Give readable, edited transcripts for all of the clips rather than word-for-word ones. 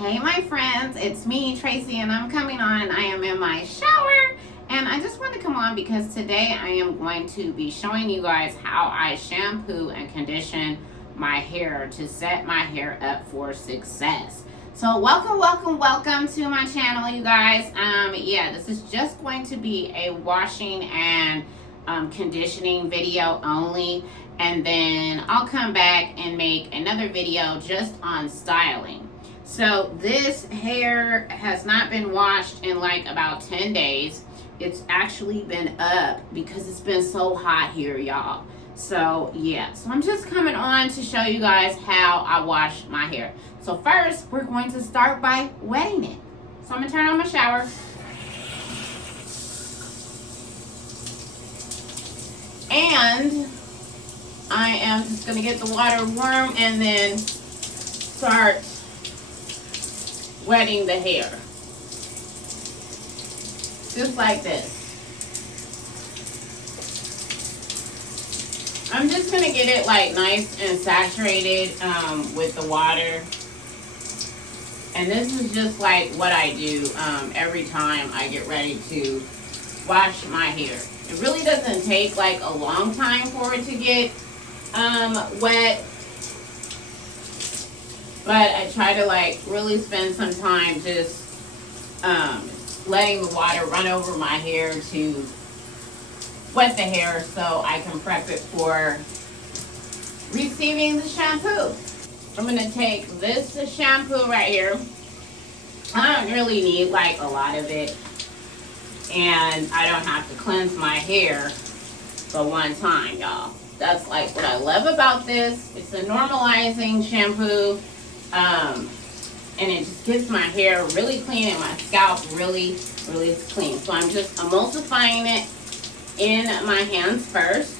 Hey my friends, it's me Tracy and I'm coming on. I am in my shower and I just want to come on because today I am going to be showing you guys how I shampoo and condition my hair to set my hair up for success. So welcome to my channel, you guys. This is just going to be a washing and conditioning video only, and then I'll come back and make another video just on styling. So this hair has not been washed in like about 10 days. It's actually been up because it's been so hot here, y'all. So yeah, so I'm just coming on to show you guys how I wash my hair. So first, we're going to start by wetting it. So I'm gonna turn on my shower. And I am just gonna get the water warm and then start wetting the hair. Just like this. I'm just gonna get it like nice and saturated with the water. And this is just like what I do every time I get ready to wash my hair. It really doesn't take like a long time for it to get wet. But I try to like really spend some time just letting the water run over my hair to wet the hair so I can prep it for receiving the shampoo. I'm going to take this shampoo right here. I don't really need like a lot of it. And I don't have to cleanse my hair for one time, y'all. That's like what I love about this. It's a normalizing shampoo. And it just gets my hair really clean and my scalp really clean. So I'm just emulsifying it in my hands first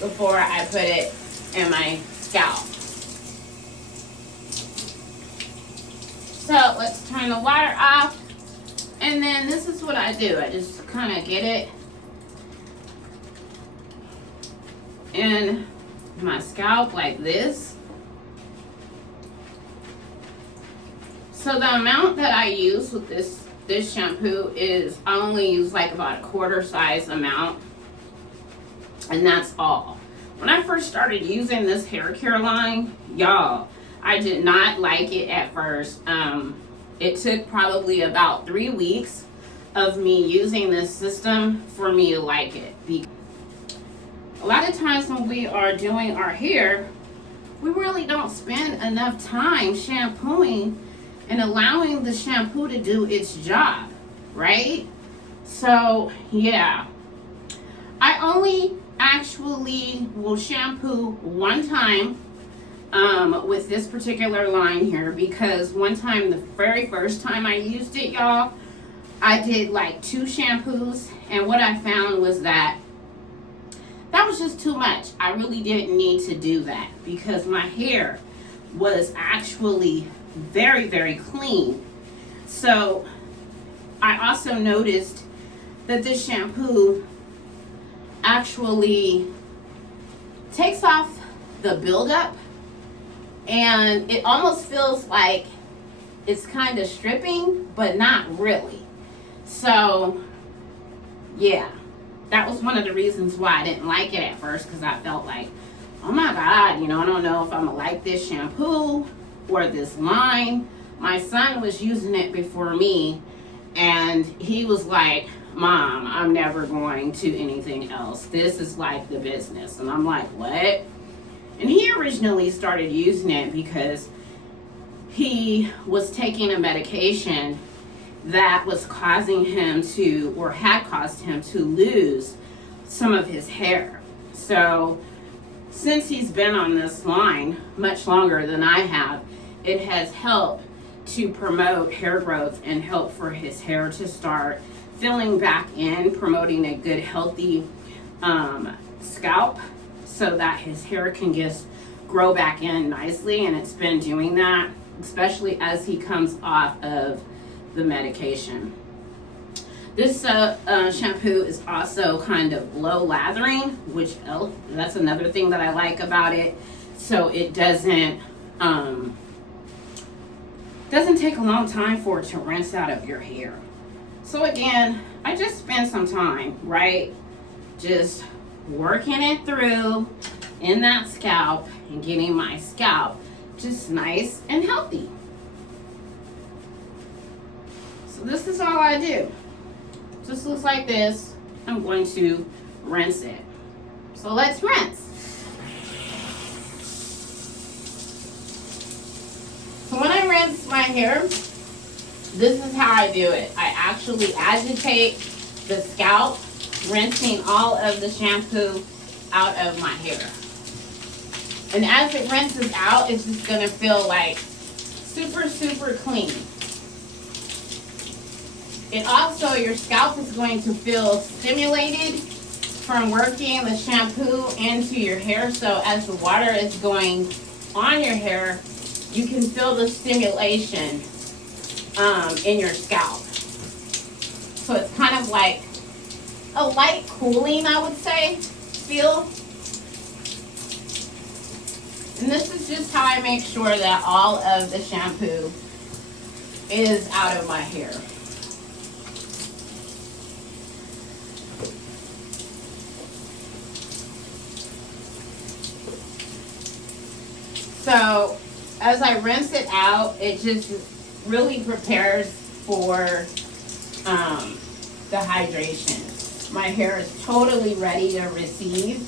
before I put it in my scalp. So let's turn the water off. And then this is what I do. I just kind of get it in my scalp like this. So the amount that I use with this shampoo is I only use like about a quarter size amount, and that's all. When I first started using this hair care line, y'all, I did not like it at first. It took probably about 3 weeks of me using this system for me to like it. A lot of times when we are doing our hair, we really don't spend enough time shampooing and allowing the shampoo to do its job, right? So yeah, I only actually will shampoo one time with this particular line here, because one time, the very first time I used it, y'all, I did like 2 shampoos, and what I found was that was just too much. I really didn't need to do that because my hair was actually very clean. So I also noticed that this shampoo actually takes off the buildup, and it almost feels like it's kind of stripping, but not really. So yeah, that was one of the reasons why I didn't like it at first, because I felt like, oh my God, I don't know if I'm gonna like this shampoo or this line. My son was using it before me, and he was like, Mom, I'm never going to anything else. This is like the business. And I'm like, what? And he originally started using it because he was taking a medication that was causing him to, or had caused him to lose some of his hair. So since he's been on this line much longer than I have, it has helped to promote hair growth and help for his hair to start filling back in, promoting a good healthy scalp so that his hair can just grow back in nicely. And it's been doing that, especially as he comes off of the medication. This shampoo is also kind of low lathering, which that's another thing that I like about it. So it doesn't doesn't take a long time for it to rinse out of your hair. So again, I just spent some time, right, just working it through in that scalp and getting my scalp just nice and healthy. So this is all I do. Just looks like this. I'm going to rinse it. So let's rinse. So when I rinse my hair, this is how I do it. I actually agitate the scalp, rinsing all of the shampoo out of my hair. And as it rinses out, it's just gonna feel like super, super clean. And also your scalp is going to feel stimulated from working the shampoo into your hair. So as the water is going on your hair, you can feel the stimulation in your scalp. So it's kind of like a light cooling, I would say, feel. And this is just how I make sure that all of the shampoo is out of my hair. So as I rinse it out, it just really prepares for the hydration. My hair is totally ready to receive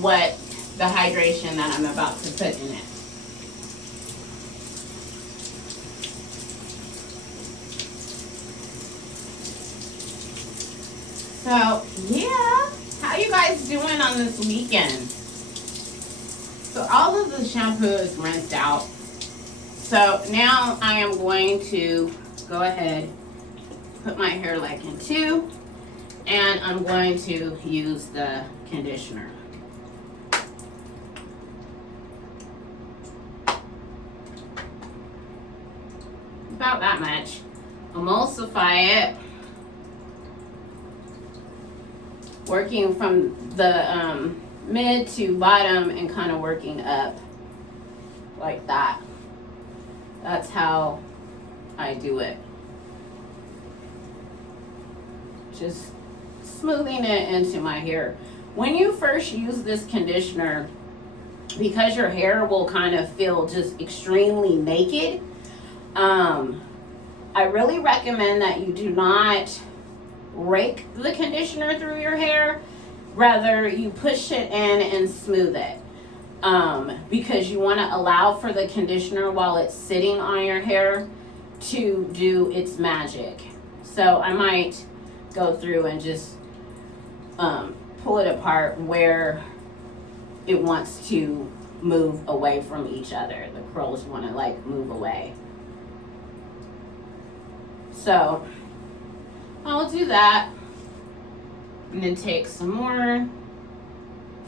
what the hydration that I'm about to put in it. So yeah, how you guys doing on this weekend? So all of the shampoo is rinsed out. So now I am going to go ahead, put my hair like in two, and I'm going to use the conditioner. About that much. Emulsify it. Working from the mid to bottom and kind of working up like that. That's how I do it. Just smoothing it into my hair. When you first use this conditioner, because your hair will kind of feel just extremely naked, I really recommend that you do not rake the conditioner through your hair. Rather, you push it in and smooth it, because you want to allow for the conditioner while it's sitting on your hair to do its magic. So I might go through and just pull it apart where it wants to move away from each other. The curls want to like move away. So I'll do that. And then take some more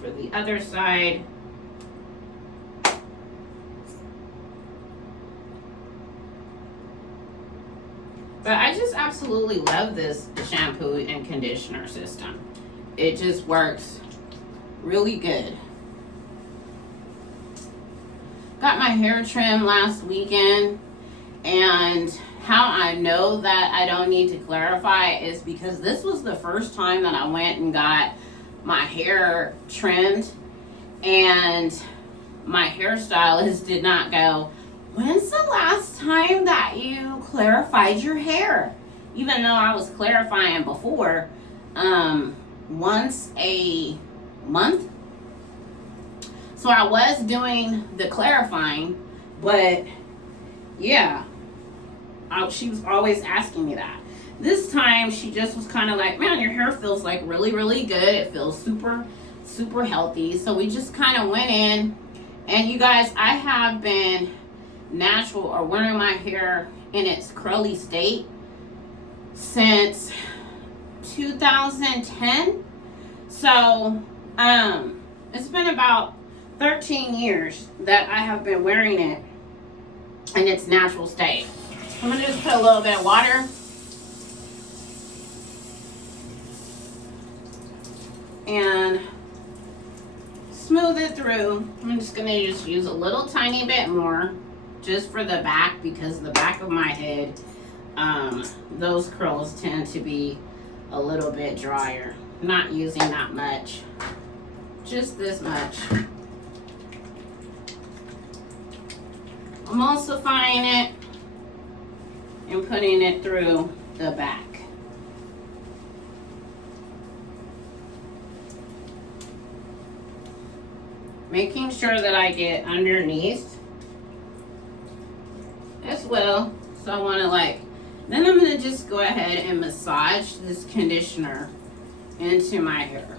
for the other side. But I just absolutely love this shampoo and conditioner system. It just works really good. Got my hair trimmed last weekend, and how I know that I don't need to clarify is because this was the first time that I went and got my hair trimmed, and my hairstylist did not go, "When's the last time that you clarified your hair?" Even though I was clarifying before, once a month. So I was doing the clarifying, but yeah, she was always asking me that. This time she just was kind of like, "Man, your hair feels like really, really good. It feels super, super healthy." So we just kind of went in, and you guys, I have been natural or wearing my hair in its curly state since 2010. So it's been about 13 years that I have been wearing it in its natural state. I'm going to just put a little bit of water. And smooth it through. I'm just going to just use a little tiny bit more. just for the back, because the back of my head, those curls tend to be a little bit drier. Not using that much, just this much. Emulsifying it and putting it through the back. Making sure that I get underneath as well. So I want to then I'm going to just go ahead and massage this conditioner into my hair.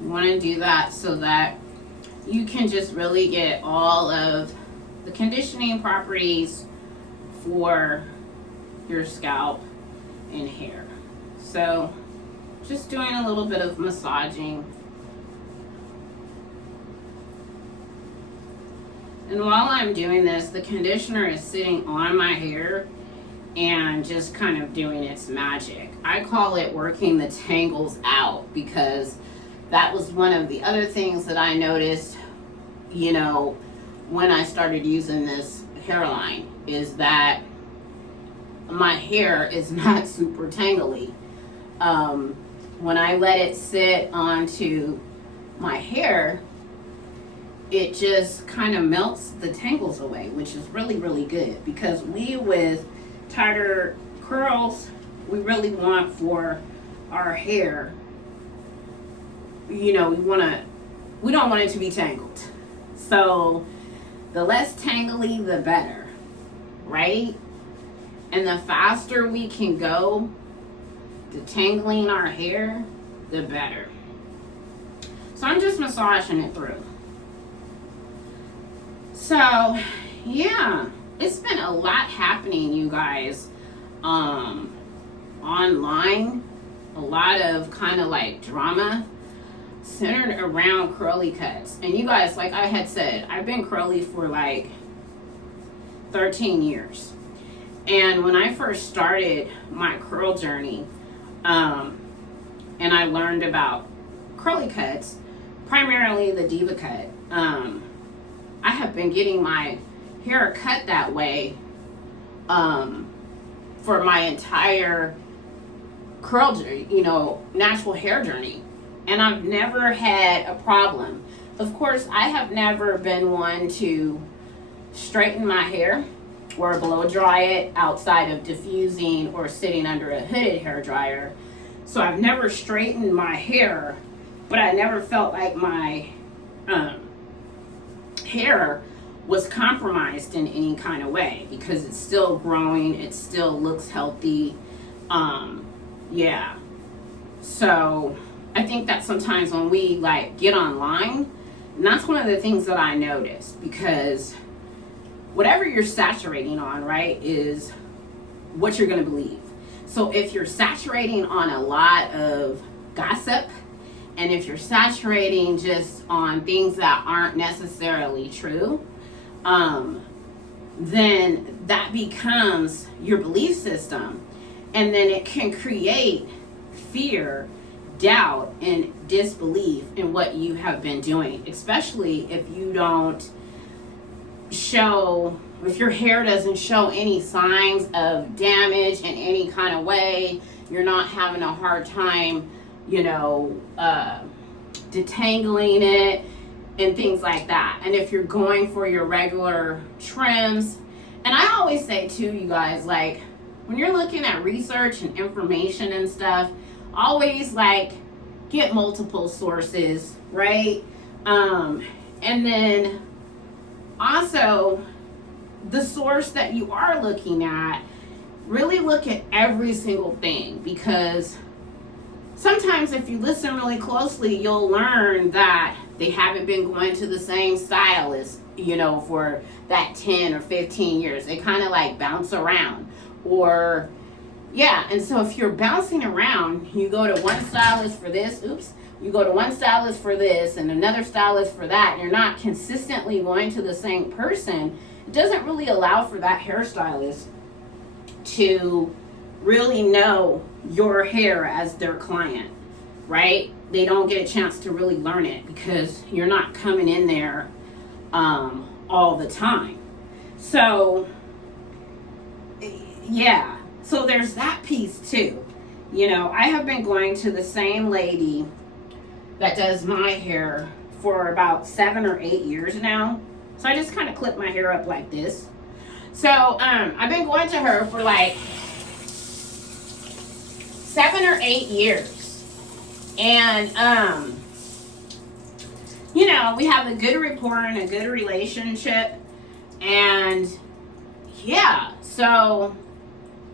You want to do that so that you can just really get all of the conditioning properties for your scalp and hair. So just doing a little bit of massaging. And while I'm doing this, the conditioner is sitting on my hair and just kind of doing its magic. I call it working the tangles out, because that was one of the other things that I noticed, you know, when I started using this hairline, is that my hair is not super tangly. When I let it sit onto my hair, it just kind of melts the tangles away, which is really, really good, because with tighter curls, we really want for our hair, you know, we don't want it to be tangled. So the less tangly, the better, right? And the faster we can go detangling our hair, the better. So I'm just massaging it through. So yeah, it's been a lot happening, you guys, online. A lot of kind of drama centered around curly cuts. And you guys, like I had said, I've been curly for 13 years. And when I first started my curl journey, and I learned about curly cuts, primarily the Diva cut, I have been getting my hair cut that way for my entire curl journey, natural hair journey. And I've never had a problem. Of course, I have never been one to straighten my hair or blow dry it outside of diffusing or sitting under a hooded hair dryer. So I've never straightened my hair, but I never felt like my hair was compromised in any kind of way, because it's still growing, it still looks healthy. Yeah. So I think that sometimes when we get online, and that's one of the things that I noticed, because whatever you're saturating on, right, is what you're going to believe. So if you're saturating on a lot of gossip, and if you're saturating just on things that aren't necessarily true, then that becomes your belief system. And then it can create fear, doubt, and disbelief in what you have been doing, especially if you don't show, if your hair doesn't show any signs of damage in any kind of way, you're not having a hard time, detangling it and things like that. And if you're going for your regular trims, and I always say too, you guys, when you're looking at research and information and stuff, always get multiple sources, right? And then also the source that you are looking at, really look at every single thing, because sometimes if you listen really closely, you'll learn that they haven't been going to the same stylist, for that 10 or 15 years. They kind of bounce around. Or, yeah, and so if you're bouncing around, you go to one stylist for this, you go to one stylist for this and another stylist for that, and you're not consistently going to the same person, it doesn't really allow for that hairstylist to really know your hair as their client, right? They don't get a chance to really learn it, because you're not coming in there all the time. So, yeah. So there's that piece too. You know, I have been going to the same lady that does my hair for about 7 or 8 years now. So I just kind of clip my hair up like this. So I've been going to her for like 7 or 8 years. And you know, we have a good rapport and a good relationship. And yeah, so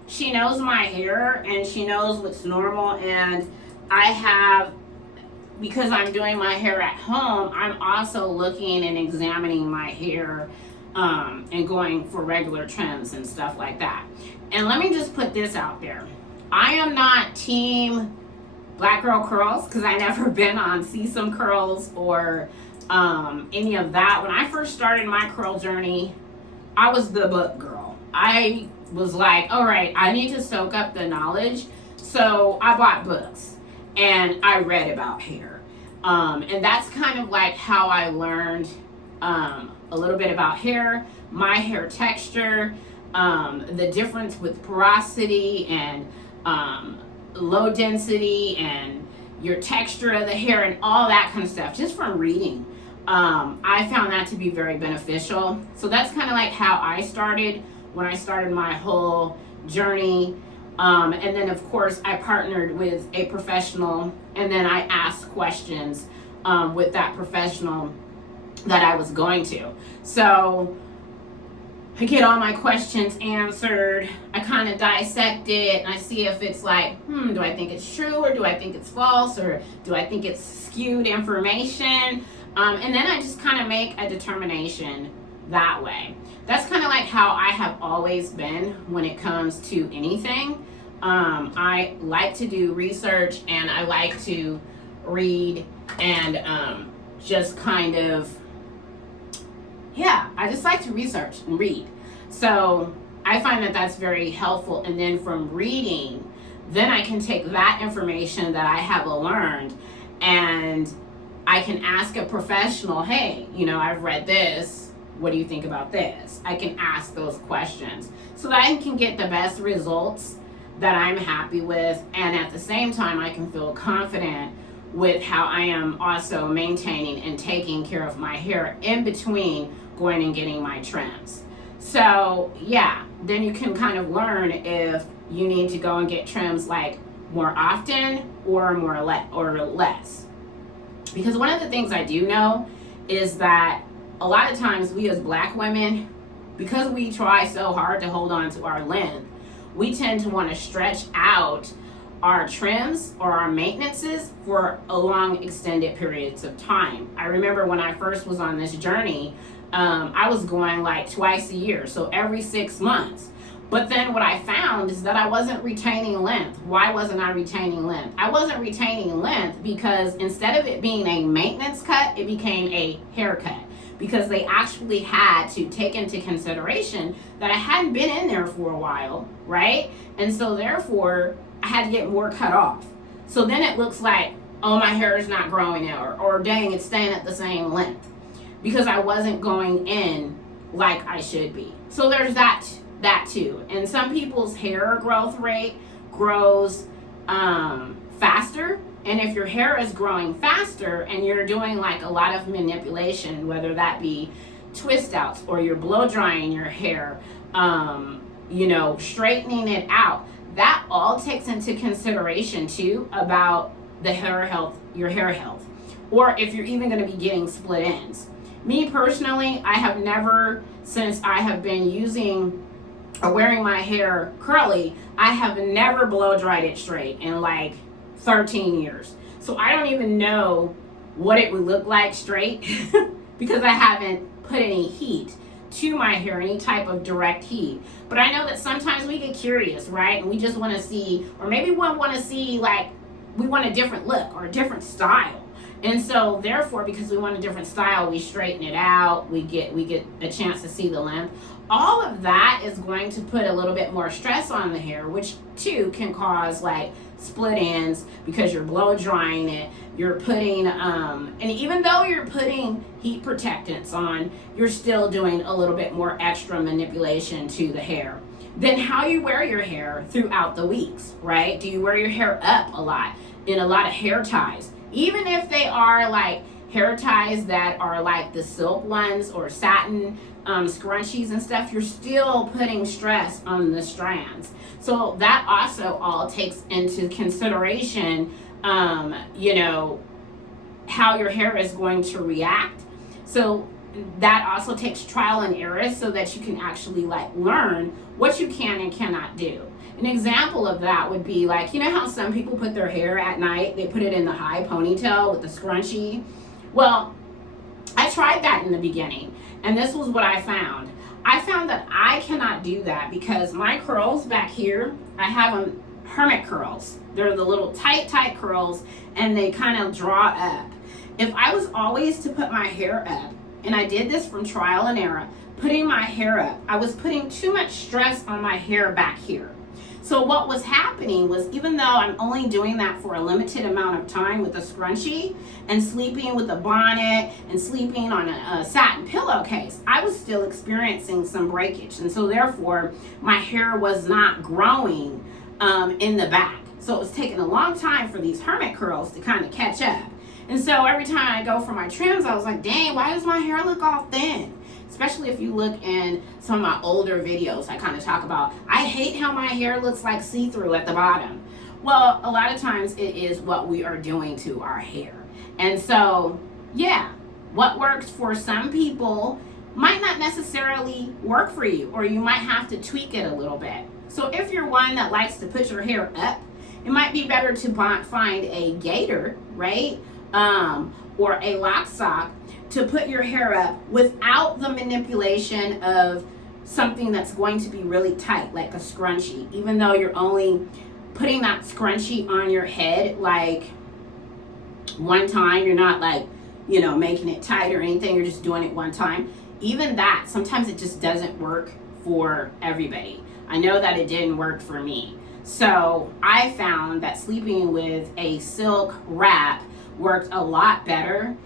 she knows my hair and she knows what's normal. And I have, because I'm doing my hair at home, I'm also looking and examining my hair and going for regular trims and stuff like that. And let me just put this out there. I am not team black girl curls, because I never been on Sesame curls or any of that. When I first started my curl journey, I was the book girl. I was like, all right, I need to soak up the knowledge. So I bought books and I read about hair. And that's kind of like how I learned a little bit about hair, my hair texture, the difference with porosity and low density and your texture of the hair and all that kind of stuff, just from reading. I found that to be very beneficial. So that's kind of like how I started when I started my whole journey. And then of course I partnered with a professional, and then I asked questions with that professional that I was going to. So I get all my questions answered. I kind of dissect it and I see if it's like, do I think it's true, or do I think it's false, or do I think it's skewed information? And then I just kind of make a determination that way. That's kind of like how I have always been when it comes to anything. I like to do research and I like to read and just kind of, yeah, I just like to research and read. So I find that that's very helpful. And then from reading, then I can take that information that I have learned and I can ask a professional, hey, you know, I've read this. What do you think about this? I can ask those questions so that I can get the best results that I'm happy with. And at the same time, I can feel confident with how I am also maintaining and taking care of my hair in between going and getting my trims. So yeah, then you can kind of learn if you need to go and get trims like more often or less. Because one of the things I do know is that a lot of times we as black women, because we try so hard to hold on to our length, we tend to want to stretch out our trims or our maintenances for a long extended periods of time. I remember when I first was on this journey, I was going like twice a year, so every 6 months. But then what I found is that I wasn't retaining length. Why wasn't I retaining length? I wasn't retaining length because instead of it being a maintenance cut, it became a haircut. Because they actually had to take into consideration that I hadn't been in there for a while, right? And so therefore, I had to get more cut off. So then it looks like, oh, my hair is not growing out, or dang, it's staying at the same length. Because I wasn't going in like I should be. So there's that too. And some people's hair growth rate grows faster. And if your hair is growing faster and you're doing like a lot of manipulation, whether that be twist outs or you're blow drying your hair, you know, straightening it out, that all takes into consideration too about the hair health, your hair health, or if you're even going to be getting split ends. Me personally, I have never, since I have been using or wearing my hair curly, I have never blow dried it straight in like 13 years. So I don't even know what it would look like straight because I haven't put any heat to my hair, any type of direct heat. But I know that sometimes we get curious, right? And we just want to see, or maybe we want to see like, we want a different look or a different style. And so therefore, because we want a different style, we straighten it out, we get a chance to see the length. all of that is going to put a little bit more stress on the hair, which too can cause like split ends because you're blow drying it. You're putting, and even though you're putting heat protectants on, you're still doing a little bit more extra manipulation to the hair. Then how you wear your hair throughout the weeks, right? Do you wear your hair up a lot in a lot of hair ties? Even if they are like hair ties that are like the silk ones or satin scrunchies and stuff, you're still putting stress on the strands. So that also all takes into consideration, you know, how your hair is going to react. So that also takes trial and error so that you can actually like learn what you can and cannot do. An example of that would be like, you know how some people put their hair at night, they put it in the high ponytail with the scrunchie? Well, I tried that in the beginning, and this was what I found. I found that I cannot do that because my curls back here, I have them hermit curls. They're the little tight curls, and they kind of draw up. If I was always to put my hair up, and I did this from trial and error, putting my hair up, I was putting too much stress on my hair back here. So what was happening was, even though I'm only doing that for a limited amount of time with a scrunchie and sleeping with a bonnet and sleeping on a satin pillowcase, I was still experiencing some breakage. And so therefore, my hair was not growing in the back. So it was taking a long time for these hermit curls to kind of catch up. And so every time I go for my trims, I was like, dang, why does my hair look all thin? Especially if you look in some of my older videos, I kind of talk about, I hate how my hair looks like see-through at the bottom. Well, a lot of times it is what we are doing to our hair. And so, yeah, what works for some people might not necessarily work for you, or you might have to tweak it a little bit. So if you're one that likes to put your hair up, it might be better to find a gaiter, right? Or a lock sock to put your hair up without the manipulation of something that's going to be really tight, like a scrunchie. Even though you're only putting that scrunchie on your head like one time, you're not like, you know, making it tight or anything, you're just doing it one time. Even that, sometimes it just doesn't work for everybody. I know that it didn't work for me. So I found that sleeping with a silk wrap worked a lot better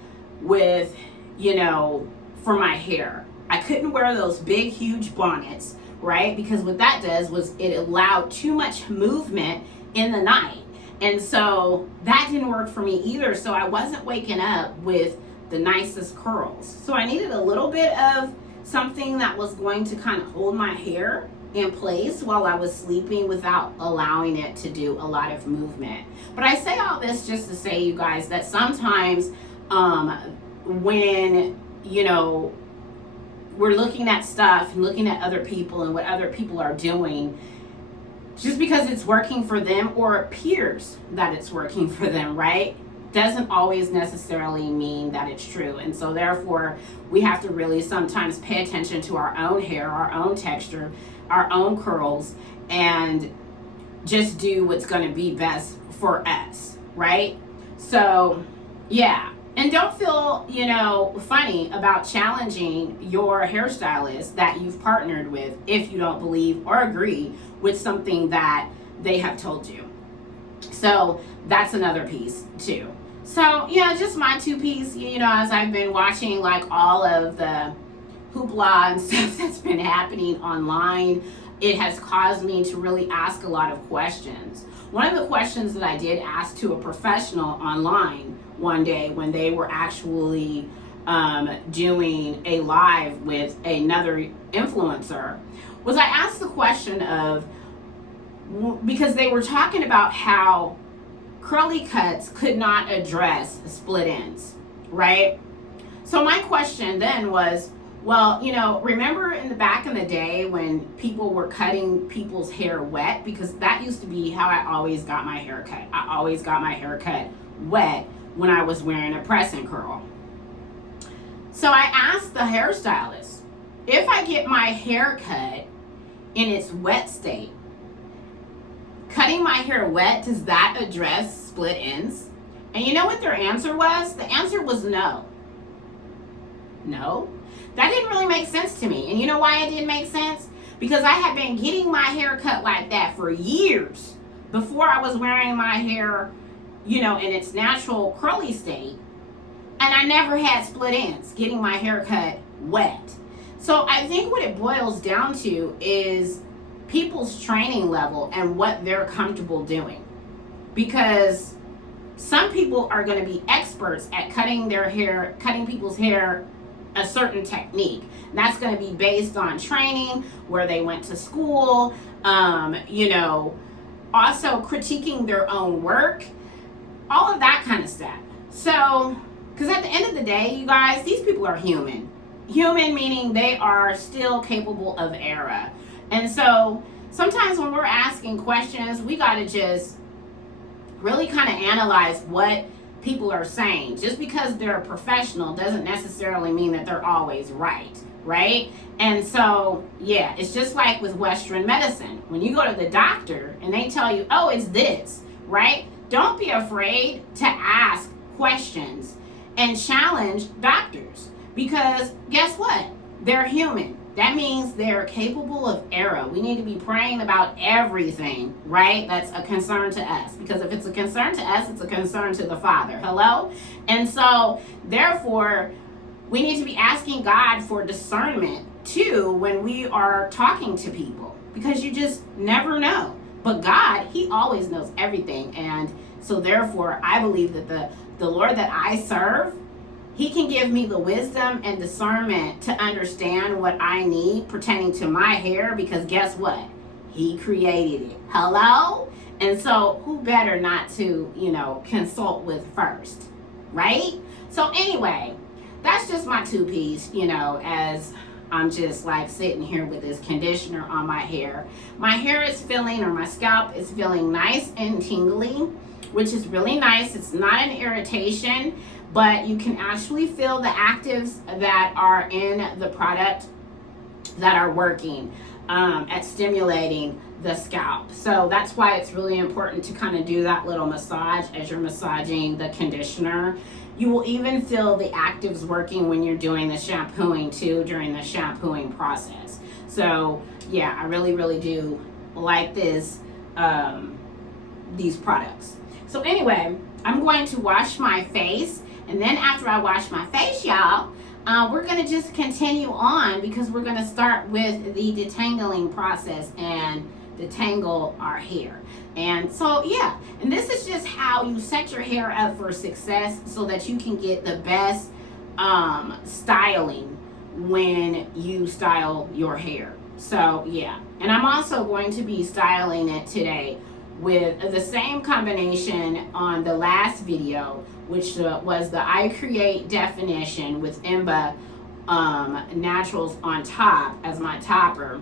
with, you know, for my hair. I couldn't wear those big, huge bonnets, right? Because what that does was it allowed too much movement in the night. And so that didn't work for me either. So I wasn't waking up with the nicest curls. So I needed a little bit of something that was going to kind of hold my hair in place while I was sleeping without allowing it to do a lot of movement. But I say all this just to say, you guys, that sometimes when, you know, we're looking at stuff and looking at other people and what other people are doing, just because it's working for them or appears that it's working for them, right, doesn't always necessarily mean that it's true. And so therefore, we have to really sometimes pay attention to our own hair, our own texture, our own curls, and just do what's going to be best for us, right? So, yeah. And don't feel, you know, funny about challenging your hairstylist that you've partnered with if you don't believe or agree with something that they have told you. So that's another piece too. So, yeah, just my two piece, you know, as I've been watching like all of the hoopla and stuff that's been happening online, it has caused me to really ask a lot of questions. One of the questions that I did ask to a professional online one day when they were actually doing a live with another influencer was, I asked the question of, because they were talking about how curly cuts could not address split ends, right? So my question then was, well, you know, remember in the back in the day when people were cutting people's hair wet? Because that used to be how I always got my hair cut. I always got my hair cut wet when I was wearing a press and curl. So I asked the hairstylist, if I get my hair cut in its wet state, cutting my hair wet, does that address split ends? And you know what their answer was? The answer was no. No. That didn't really make sense to me. And you know why it didn't make sense? Because I had been getting my hair cut like that for years before I was wearing my hair, you know, in its natural curly state. And I never had split ends, getting my hair cut wet. So I think what it boils down to is people's training level and what they're comfortable doing. Because some people are going to be experts at cutting their hair, cutting people's hair a certain technique. And that's going to be based on training, where they went to school, you know, also critiquing their own work, all of that kind of stuff. So, because at the end of the day, you guys, these people are human. Human meaning they are still capable of error. And so sometimes when we're asking questions, we got to just really kind of analyze what people are saying. Just because they're a professional doesn't necessarily mean that they're always right? And so, yeah, it's just like with Western medicine. When you go to the doctor and they tell you, oh, it's this, right? Don't be afraid to ask questions and challenge doctors, because guess what? They're human. That means they're capable of error. We need to be praying about everything, right? That's a concern to us. Because if it's a concern to us, it's a concern to the Father. Hello? And so, therefore, we need to be asking God for discernment, too, when we are talking to people. Because you just never know. But God, He always knows everything. And so, therefore, I believe that the Lord that I serve, He can give me the wisdom and discernment to understand what I need pertaining to my hair, because guess what? He created it. Hello? And so who better not to, you know, consult with first, right? So anyway, that's just my two-piece, you know, as I'm just like sitting here with this conditioner on my hair. My hair is feeling, or my scalp is feeling nice and tingly, which is really nice. It's not an irritation, but you can actually feel the actives that are in the product that are working at stimulating the scalp. So that's why it's really important to kind of do that little massage as you're massaging the conditioner. You will even feel the actives working when you're doing the shampooing too, during the shampooing process. So yeah, I really, really do like this, these products. So anyway, I'm going to wash my face. And then after I wash my face, y'all, we're going to just continue on, because we're going to start with the detangling process and detangle our hair. And so, yeah, and this is just how you set your hair up for success so that you can get the best styling when you style your hair. So, yeah, and I'm also going to be styling it today with the same combination on the last video, which was the I Create definition with Imba Naturals on top as my topper.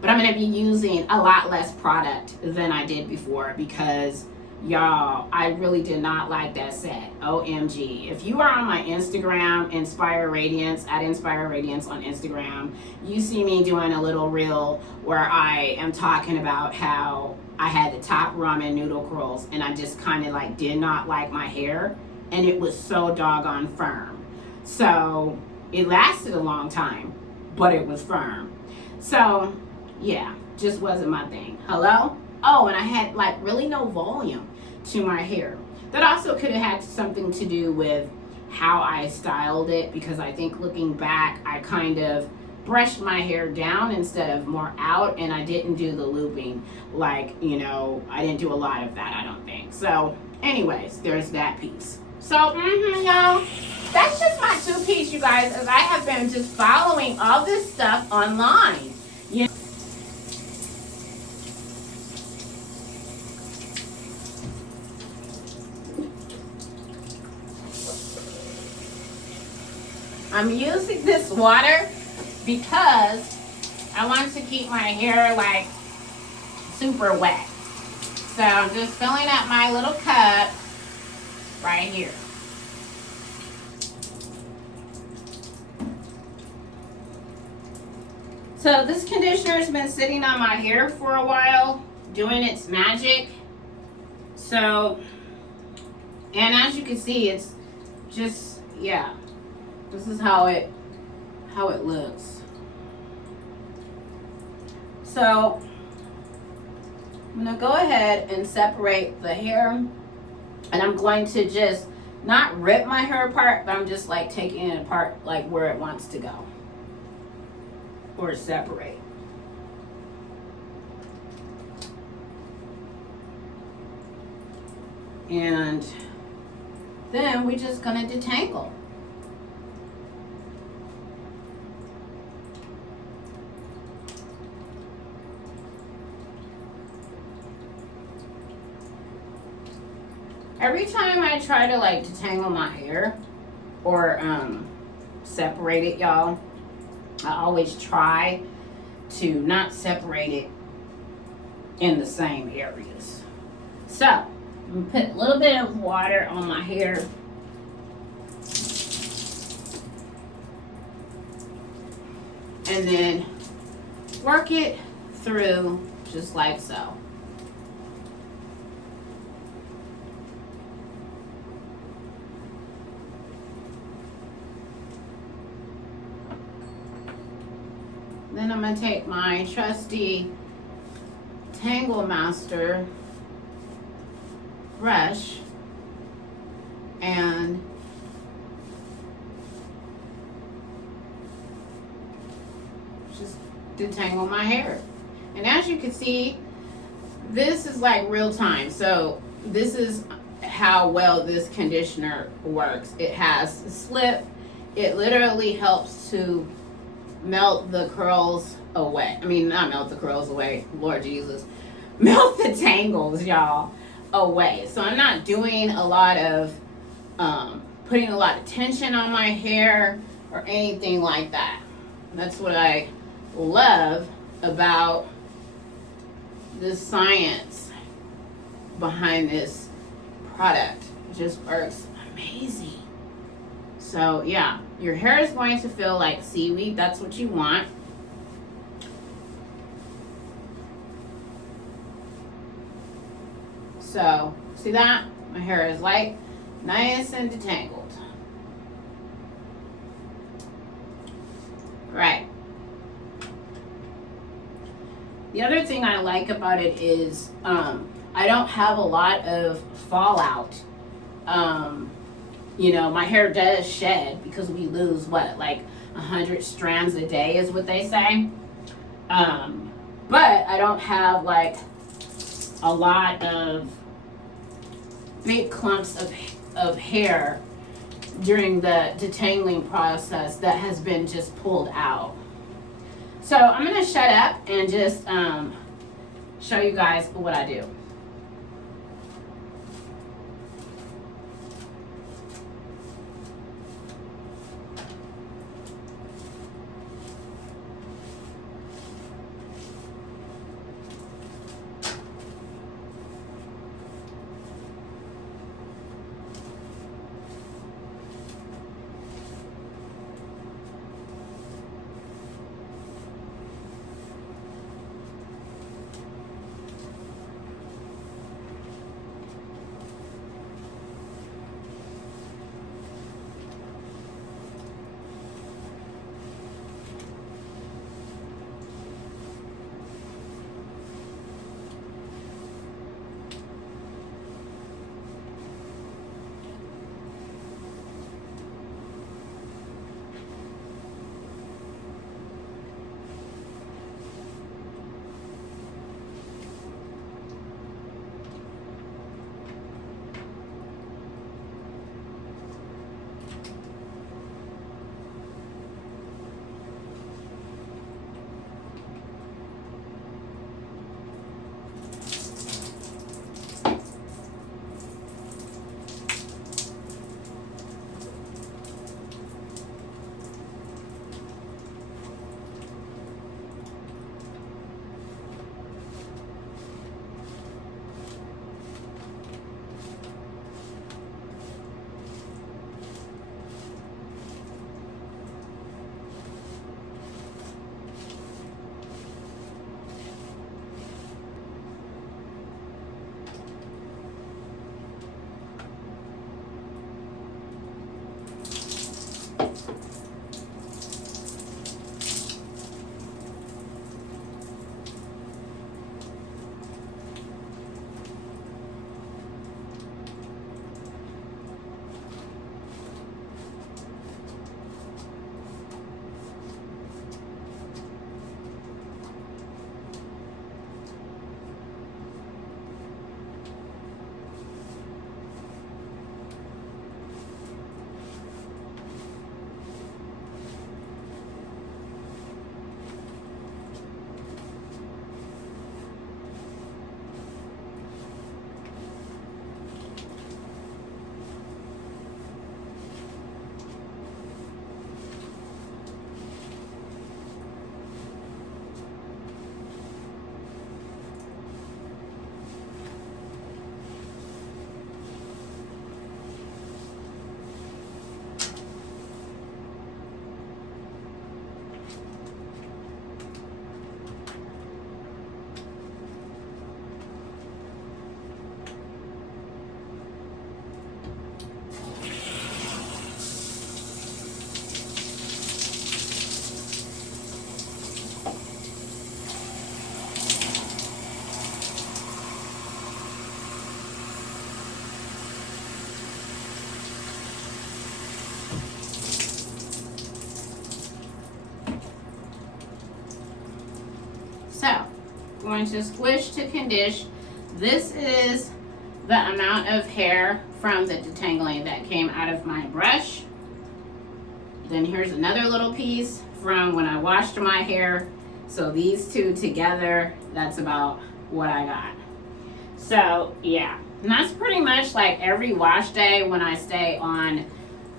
But I'm going to be using a lot less product than I did before, because y'all, I really did not like that set. OMG. If you are on my Instagram, Inspire Radiance, at Inspire Radiance on Instagram, you see me doing a little reel where I am talking about how I had the top ramen noodle curls, and I just kind of like did not like my hair, and it was so doggone firm. So it lasted a long time, but it was firm. So yeah, just wasn't my thing. Hello? Oh, and I had like really no volume to my hair. That also could have had something to do with how I styled it, because I think looking back, I kind of brushed my hair down instead of more out, and I didn't do the looping. Like, you know, I didn't do a lot of that, I don't think. So anyways, there's that piece. So, y'all, that's just my two-piece, you guys, as I have been just following all this stuff online. You know? I'm using this water because I want to keep my hair like super wet. So I'm just filling up my little cup right here. So this conditioner has been sitting on my hair for a while, doing its magic. So, and as you can see, it's just, yeah, this is how it how it looks. So I'm gonna go ahead and separate the hair, and I'm going to just not rip my hair apart, but I'm just like taking it apart like where it wants to go or separate. And then we're just gonna detangle. Every time I try to like detangle my hair or separate it, y'all, I always try to not separate it in the same areas. So I'm gonna put a little bit of water on my hair. And then work it through just like so. Then I'm going to take my trusty Tangle Master brush and just detangle my hair. And as you can see, this is like real time. So this is how well this conditioner works. It has a slip. It literally helps to melt the curls away. I mean, not melt the curls away, Lord Jesus. Melt the tangles, y'all, away. So I'm not doing a lot of, putting a lot of tension on my hair or anything like that. That's what I love about the science behind this product. It just works amazing. So yeah, your hair is going to feel like seaweed. That's what you want. So see that? My hair is like nice and detangled. Right. The other thing I like about it is I don't have a lot of fallout. You know, my hair does shed because we lose what, like 100 strands a day is what they say. But I don't have like a lot of big clumps of hair during the detangling process that has been just pulled out. So I'm gonna shut up and just show you guys what I do. going to squish to condition. This is the amount of hair from the detangling that came out of my brush. Then here's another little piece from when I washed my hair. So these two together, that's about what I got. So yeah, and that's pretty much like every wash day when I stay on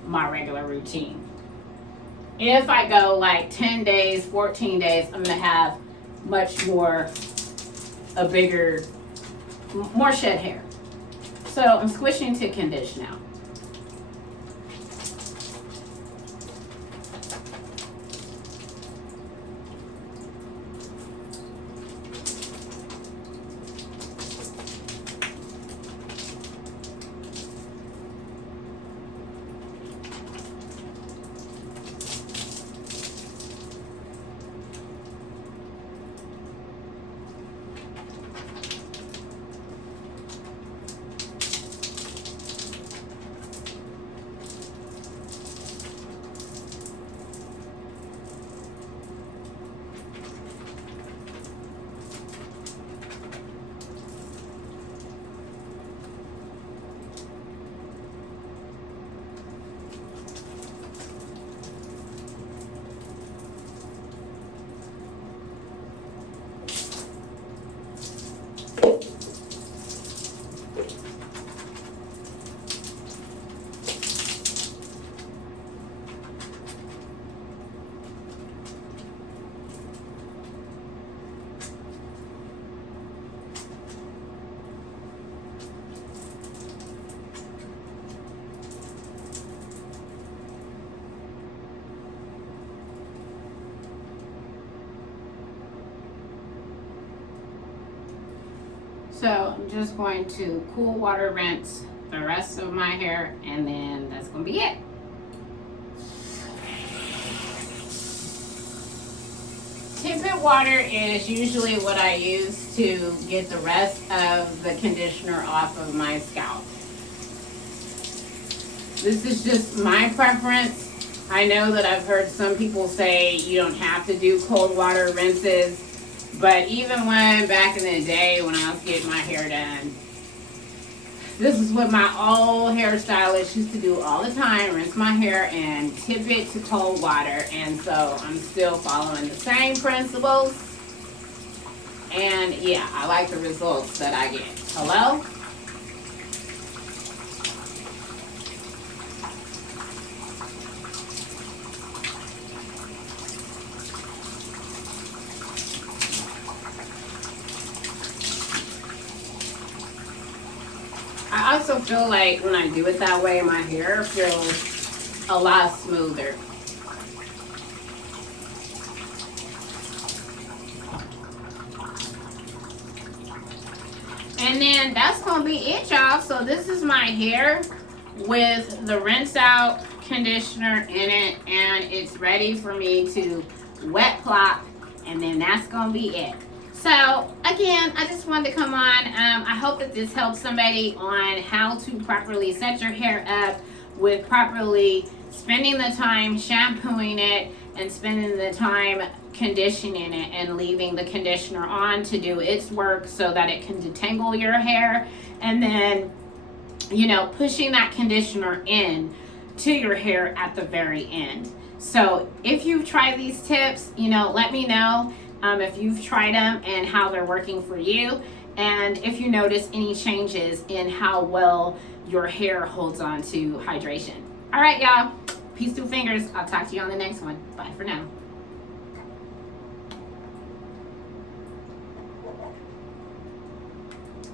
my regular routine. If I go like 10 days, 14 days, I'm gonna have much more, more shed hair. So I'm squishing to condition now. So I'm just going to cool water rinse the rest of my hair, and then that's going to be it. Tip-it water is usually what I use to get the rest of the conditioner off of my scalp. This is just my preference. I know that I've heard some people say you don't have to do cold water rinses. But even when back in the day when I was getting my hair done, this is what my old hairstylist used to do all the time, rinse my hair and tip it to cold water. And so I'm still following the same principles. And yeah, I like the results that I get. Hello? I also feel like when I do it that way, my hair feels a lot smoother. And then that's going to be it, y'all. So this is my hair with the rinse out conditioner in it, and it's ready for me to wet plop, and then that's going to be it. So again, I just wanted to come on. I hope that this helps somebody on how to properly set your hair up with properly spending the time shampooing it and spending the time conditioning it and leaving the conditioner on to do its work so that it can detangle your hair, and then, you know, pushing that conditioner in to your hair at the very end. So if you've tried these tips, you know, let me know if you've tried them and how they're working for you, and if you notice any changes in how well your hair holds on to hydration. All right, y'all. Peace through fingers. I'll talk to you on the next one. Bye for now.